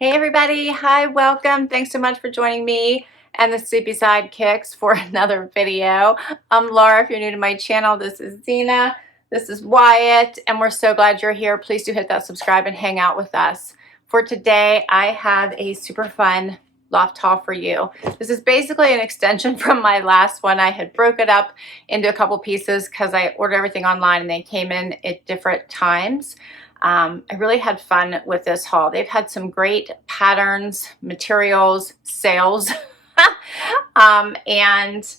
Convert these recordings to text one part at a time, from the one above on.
Hey everybody, hi, welcome. Thanks so much for joining me and the Sleepy Sidekicks for another video. I'm Laura. If you're new to my channel, this is Zena, this is Wyatt, and we're so glad you're here. Please do hit that subscribe and hang out with us. For today, I have a super fun loft haul for you. This is basically an extension from my last one. I had broke it up into a couple pieces because I ordered everything online and they came in at different times. I really had fun with this haul. They've had some great patterns, materials, sales, and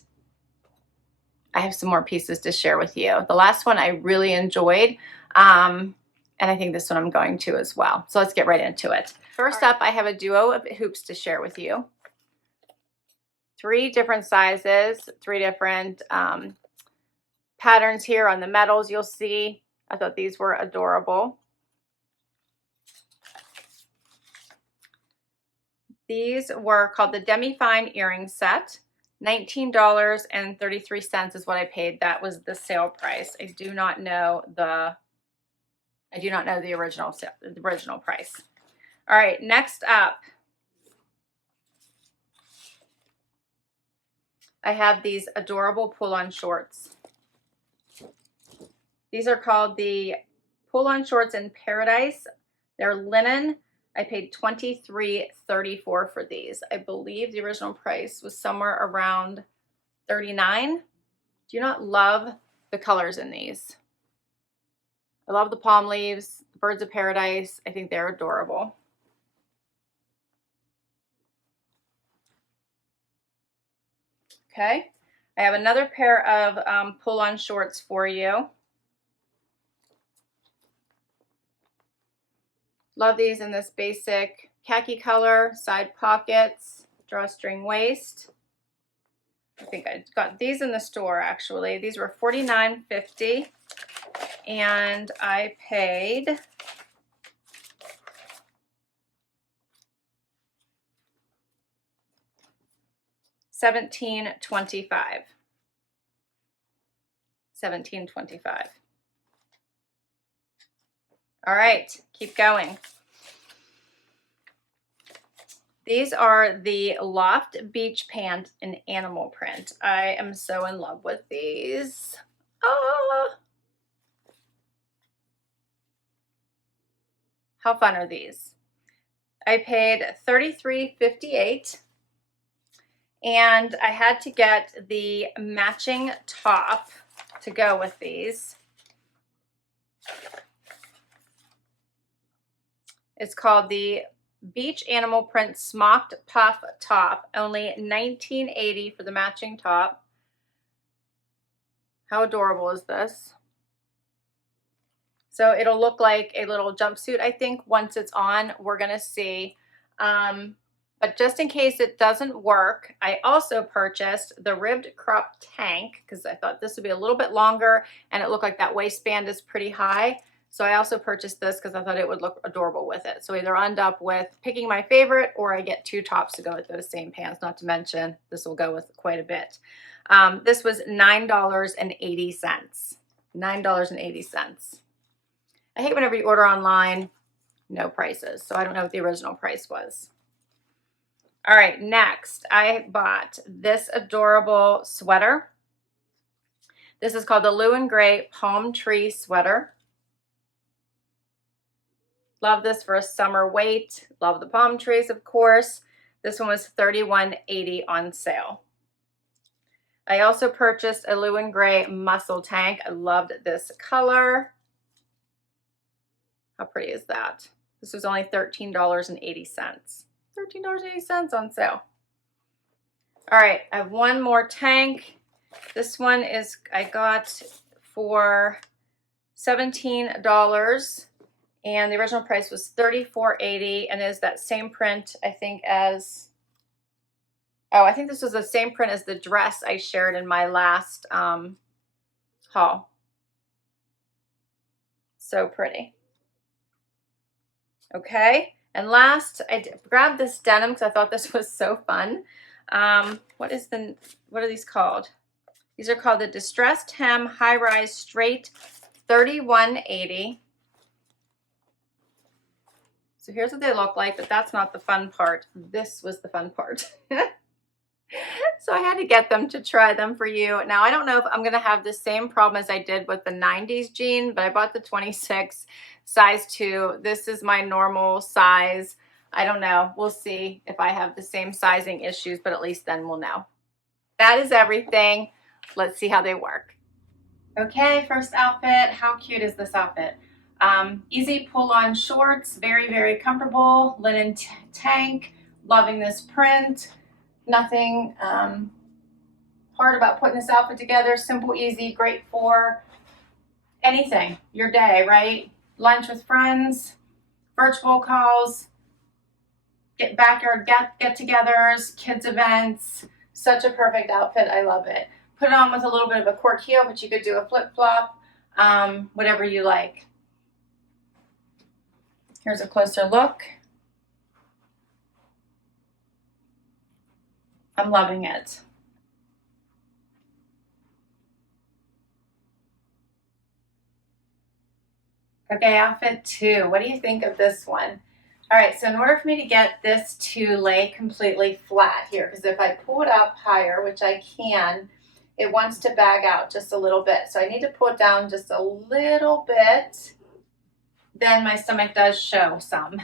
I have some more pieces to share with you. The last one I really enjoyed, and I think this one I'm going to as well. So let's get right into it. First up, I have a duo of hoops to share with you. 3 different sizes, 3 different patterns here on the metals you'll see. I thought these were adorable. These were called the Demi-Fine earring set. $19.33 is what I paid. That was the sale price. I do not know the original price. All right, next up, I have these adorable pull-on shorts. These are called the pull-on shorts in Paradise. They're linen. I paid $23.34 for these. I believe the original price was somewhere around $39. Do you not love the colors in these? I love the palm leaves, the birds of paradise. I think they're adorable. Okay, I have another pair of pull-on shorts for you. Love these in this basic khaki color, side pockets, drawstring waist. I think I got these in the store actually. These were $49.50 and I paid $17.25. $17.25. All right, keep going. These are the Loft Beach Pants in animal print. I am so in love with these. Oh, how fun are these? I paid $33.58 and I had to get the matching top to go with these. It's called the Beach Animal Print Smocked Puff Top. Only $19.80 for the matching top. How adorable is this? So it'll look like a little jumpsuit, I think, once it's on. We're going to see. But just in case it doesn't work, I also purchased the ribbed crop tank because I thought this would be a little bit longer and it looked like that waistband is pretty high. So I also purchased this because I thought it would look adorable with it. So either end up with picking my favorite or I get 2 tops to go with those same pants, not to mention this will go with quite a bit. This was $9.80. $9.80. I hate whenever you order online, no prices. So I don't know what the original price was. All right, next I bought this adorable sweater. This is called the Blue and Gray Palm Tree Sweater. Love this for a summer weight. Love the palm trees, of course. This one was $31.80 on sale. I also purchased a Blue and Gray muscle tank. I loved this color. How pretty is that? This was only $13.80. $13.80 on sale. All right, I have one more tank. This one is I got for $17 and the original price was $34.80 and is that same print I think as, oh, I think this was the same print as the dress I shared in my last haul. So pretty. Okay, and last I grabbed this denim because I thought this was so fun. What are these called? These are called the Distressed Hem High Rise Straight, $31.80. So here's what they look like, but that's not the fun part. This was the fun part. So I had to get them to try them for you. Now, I don't know if I'm going to have the same problem as I did with the 90s jean, but I bought the 26 size 2. This is my normal size. I don't know. We'll see if I have the same sizing issues, but at least then we'll know. That is everything. Let's see how they work. Okay, first outfit. How cute is this outfit? Easy pull-on shorts, very, very comfortable. Linen tank. Loving this print. Nothing hard about putting this outfit together. Simple, easy, great for anything. Your day, right? Lunch with friends, virtual calls, backyard get-togethers, kids events. Such a perfect outfit. I love it. Put it on with a little bit of a cork heel, but you could do a flip-flop, whatever you like. Here's a closer look. I'm loving it. Okay, outfit 2. What do you think of this one? All right, so in order for me to get this to lay completely flat here, because if I pull it up higher, which I can, it wants to bag out just a little bit. So I need to pull it down just a little bit. Then my stomach does show some.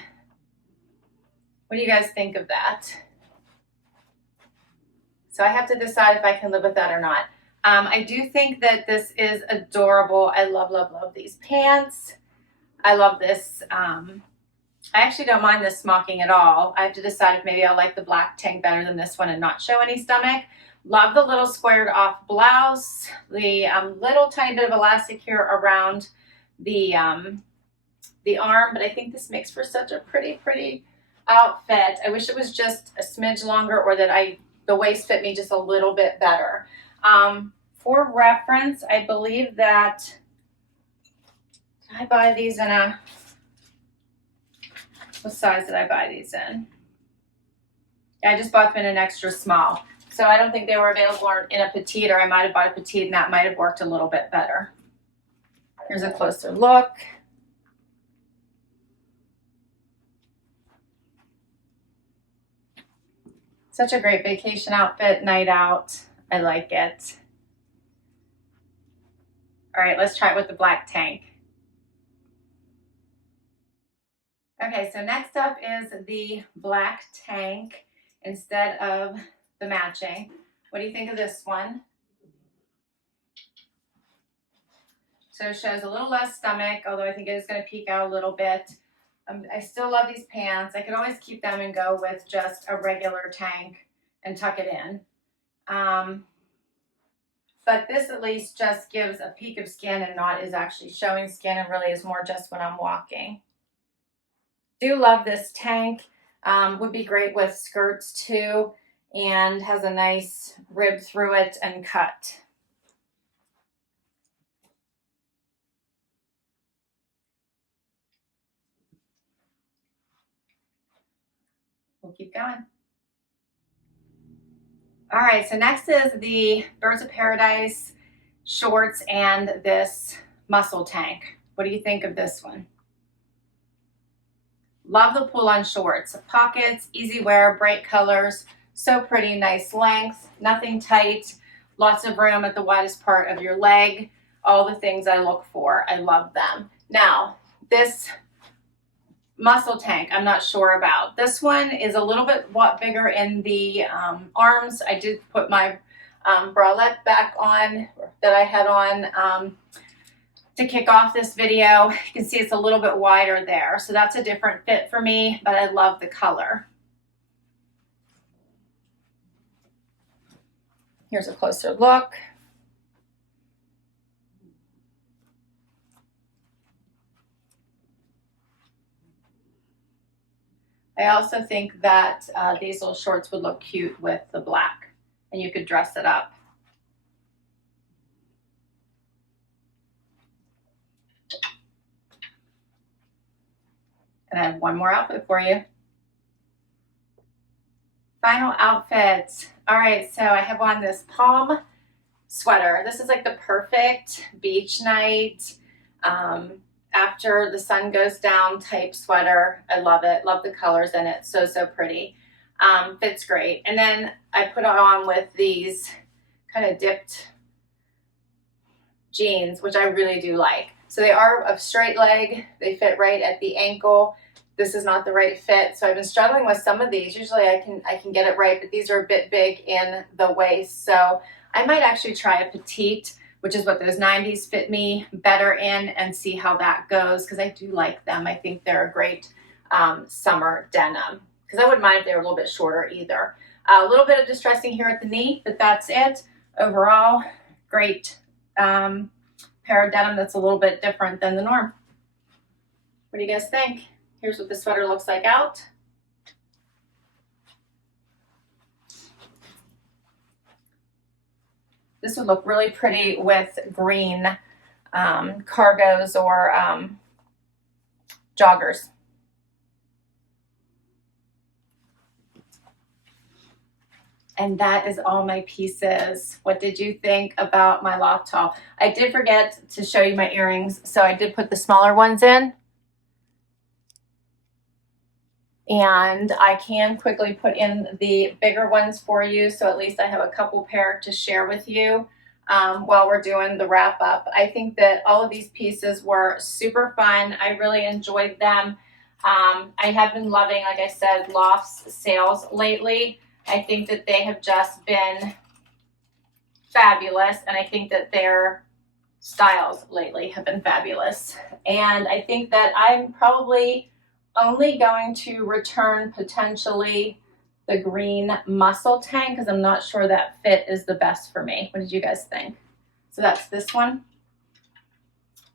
What do you guys think of that? So I have to decide if I can live with that or not. I do think that this is adorable. I love, love, love these pants. I love this. I actually don't mind this smocking at all. I have to decide if maybe I like the black tank better than this one and not show any stomach. Love the little squared off blouse. The little tiny bit of elastic here around the arm, but I think this makes for such a pretty, pretty outfit. I wish it was just a smidge longer, or that the waist fit me just a little bit better. For reference, I believe that I buy these in what size did I buy these in? I just bought them in an extra small. So I don't think they were available in a petite, or I might have bought a petite and that might have worked a little bit better. Here's a closer look. Such a great vacation outfit, night out. I like it. All right, let's try it with the black tank. Okay, so next up is the black tank instead of the matching. What do you think of this one? So it shows a little less stomach, although I think it is going to peek out a little bit. I still love these pants. I could always keep them and go with just a regular tank and tuck it in. But this at least just gives a peek of skin and not is actually showing skin, and really is more just when I'm walking. Do love this tank. Would be great with skirts too, and has a nice rib through it and cut. We'll keep going. All right, so next is the Birds of Paradise shorts and this muscle tank. What do you think of this one? Love the pull-on shorts. Pockets, easy wear, bright colors, so pretty, nice length, nothing tight, lots of room at the widest part of your leg, all the things I look for. I love them. Now, this muscle tank, I'm not sure about. This one is a little bit bigger in the arms. I did put my bralette back on that I had on to kick off this video. You can see it's a little bit wider there. So that's a different fit for me, but I love the color. Here's a closer look. I also think that these little shorts would look cute with the black, and you could dress it up. And I have one more outfit for you. Final outfit. All right, so I have on this palm sweater. This is like the perfect beach night. after the sun goes down type sweater. I love it. Love the colors in it. So, so pretty. Fits great. And then I put it on with these kind of dipped jeans, which I really do like. So they are a straight leg. They fit right at the ankle. This is not the right fit. So I've been struggling with some of these. Usually I can get it right, but these are a bit big in the waist. So I might actually try a petite, which is what those 90s fit me better in, and see how that goes, because I do like them. I think they're a great summer denim, because I wouldn't mind if they were a little bit shorter either. A little bit of distressing here at the knee, but that's it. Overall, great pair of denim that's a little bit different than the norm. What do you guys think? Here's what the sweater looks like out. This would look really pretty with green cargos or joggers. And that is all my pieces. What did you think about my Loft Haul? I did forget to show you my earrings, so I did put the smaller ones in. And I can quickly put in the bigger ones for you, so at least I have a couple pair to share with you while we're doing the wrap up. I think that all of these pieces were super fun. I really enjoyed them. I have been loving, like I said, Loft's sales lately. I think that they have just been fabulous, and I think that their styles lately have been fabulous. And I think that I'm probably only going to return potentially the green muscle tank, because I'm not sure that fit is the best for me. What did you guys think? So that's this one.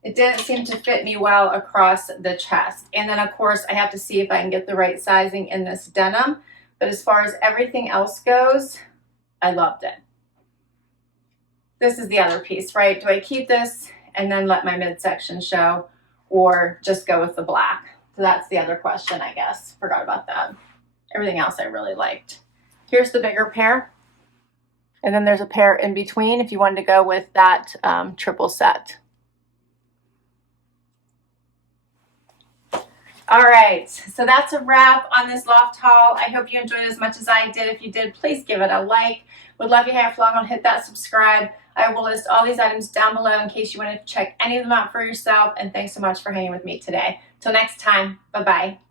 It didn't seem to fit me well across the chest. And then of course I have to see if I can get the right sizing in this denim. But as far as everything else goes, I loved it. This is the other piece, right? Do I keep this and then let my midsection show, or just go with the black? So that's the other question, I guess. Forgot about that. Everything else I really liked. Here's the bigger pair. And then there's a pair in between if you wanted to go with that triple set. All right, so that's a wrap on this Loft haul. I hope you enjoyed it as much as I did. If you did, please give it a like. Would love you to have along and hit that subscribe. I will list all these items down below in case you want to check any of them out for yourself. And thanks so much for hanging with me today. Till next time, bye-bye.